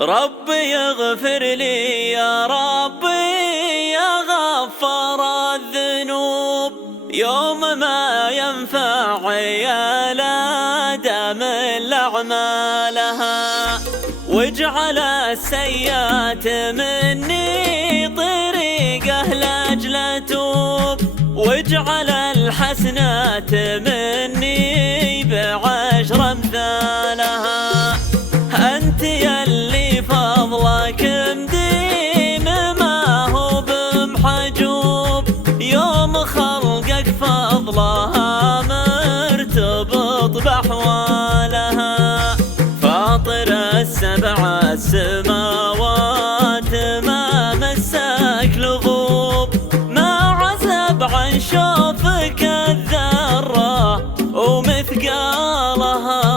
ربي يغفر لي يا ربي يا غفار الذنوب، يوم ما ينفع عيال آدم إلا أعمالها، واجعل السيئات مني طريقه لأجل أتوب، واجعل الحسنات مني بعشر أمثالها. أنت يلي فضلك مديم ما هو بمحجوب، يوم خلقك فضلها مرتبط بأحوالها، فاطر السبع السماوات ما مسك لغوب، ما عزب عن شوفك الذرة ومثقالها.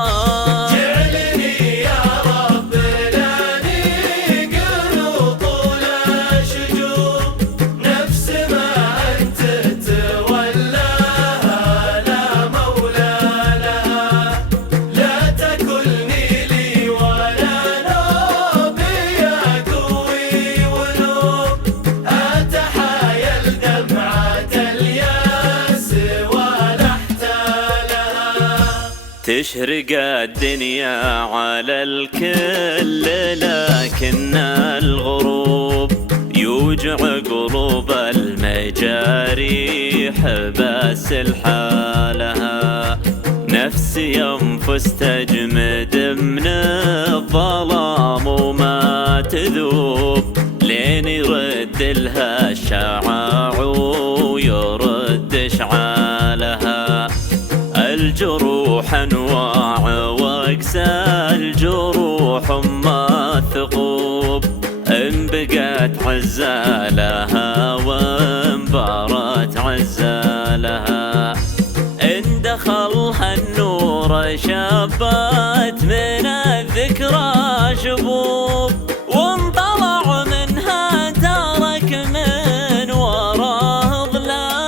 تشرق الدنيا على الكل لكن الغروب يوجع قلوب المجاريح بس لحالها، نفسي أنفس تجمد من الظلام وما تذوب، لين يرد لها الشعاع ويرد إشعالها. الجروح أنواع وأقسى الجروح أما الثقوب، إن بقت عزالها وإن بارت عزالها، إن دخلها النور شبت من الذكرى شبوب، وإن طلع منها ترك من وراه ظلالها.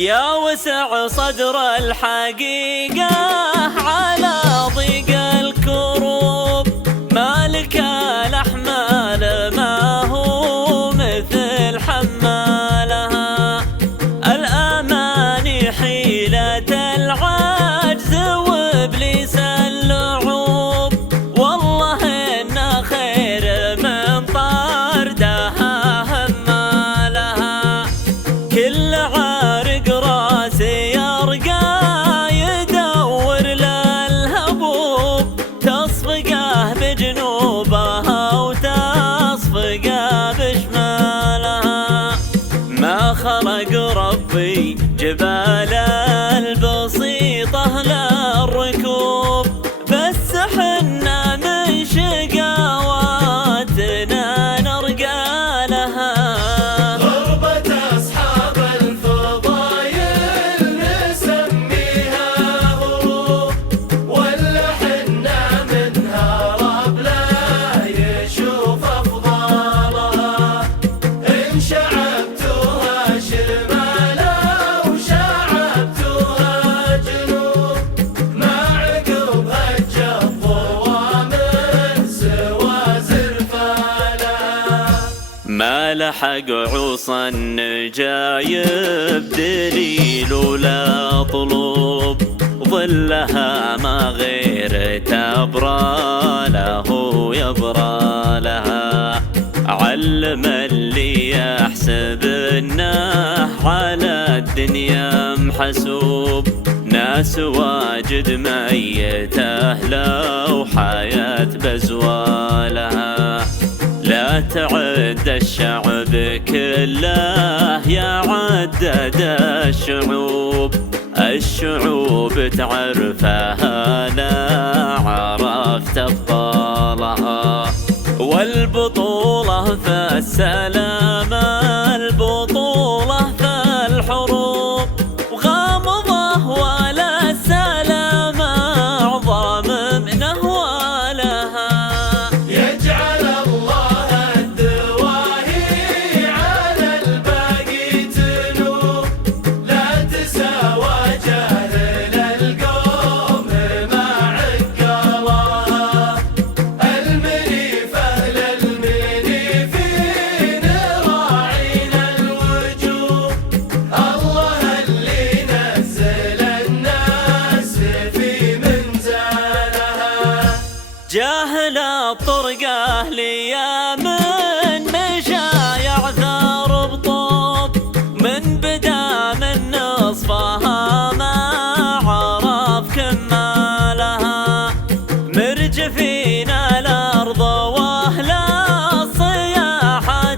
يا وسع صدر الحقيقة على ضيق الكروب، مالك الأحمال ما هو مثل حمالها، الأماني حيلة العجز وإبليس اللعوب، والله إن خير من طاردها همالها، كل عارق راسي يرقى يدور للهبوب، تصفقه بجنوبها وتصفقه بشمالها، ما خلق ربي جبال البسيطة للركوب، بس حنا من شقاواتنا نرقى لها. ما لحق عصا النجايب دليل ولا طلوب، ظلها ما غير تبرى له يبرى لها، علم اللي يحسب انه على الدنيا محسوب، ناس واجد ميته لو حياة بزوالها، لا تعد الشعب كله يا عدد الشعوب، الشعوب تعرفها لا عرفت أبطالها، البطولة في السلام، البطولة في الحروب، وغامضة ولا السلام أعظم من أهوالها. يجعل الله الدواهي على الباقي تنوب، لا تساوى جاهل القوم مع عقالها. المنيف أهل المنيفين راعين الوجوب، الله اللي نزل الناس في منزلها. جاهل الطرقة ليام مشايع ثار بطوب، من بدا من نصفها ما عرف كمالها. مرجفين الأرض وأهل الصياحة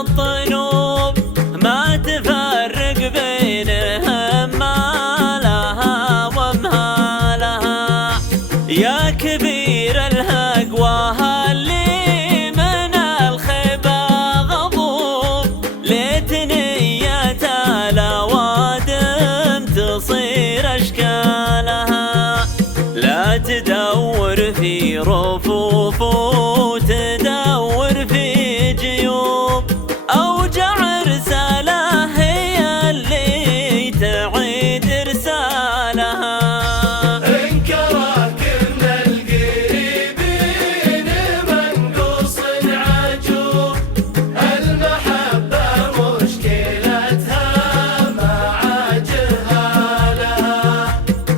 الطنوب، ما تفرق بينهم مالها ومهالها. يا كبير الهقوى اللي من الخيبة غضوب، ليتنية الأوادم تصير أشكالها. لا تدور في رفوف وتدور في جيوب، أوجع رسالة هي اللي تعيد رسالها. انكرك من القريبين منقوص عجوب، المحبة مشكلتها مع جهالها.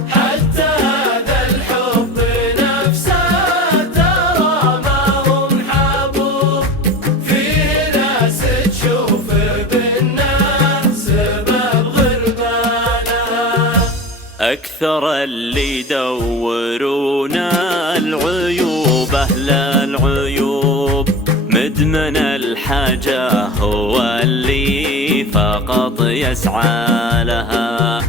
حتى هذا الحب نفسه ترى ما هم حبوب، فيه ناس تشوف بالناس سبب غربالها. أكثر اللي يدورون العيوب أهل العيوب، مدمن الحاجة هو اللي فقط يسعى لها.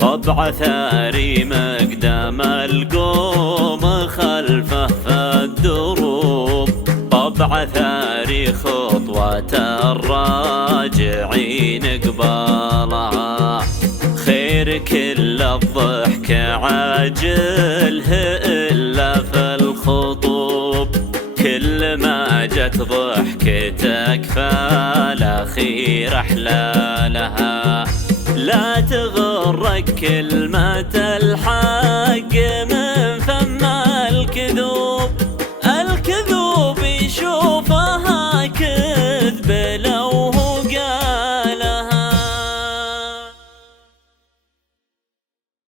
طبع ثاري مقدام القوم خلفه في الدروب، طبع ثاري خطوة الراجعين قبالها. خير كل الضحك عاجله إلا في الخطوب، كل ما جت ضحكتك فالأخير أحلى لها. لا تغرك كلمة الحق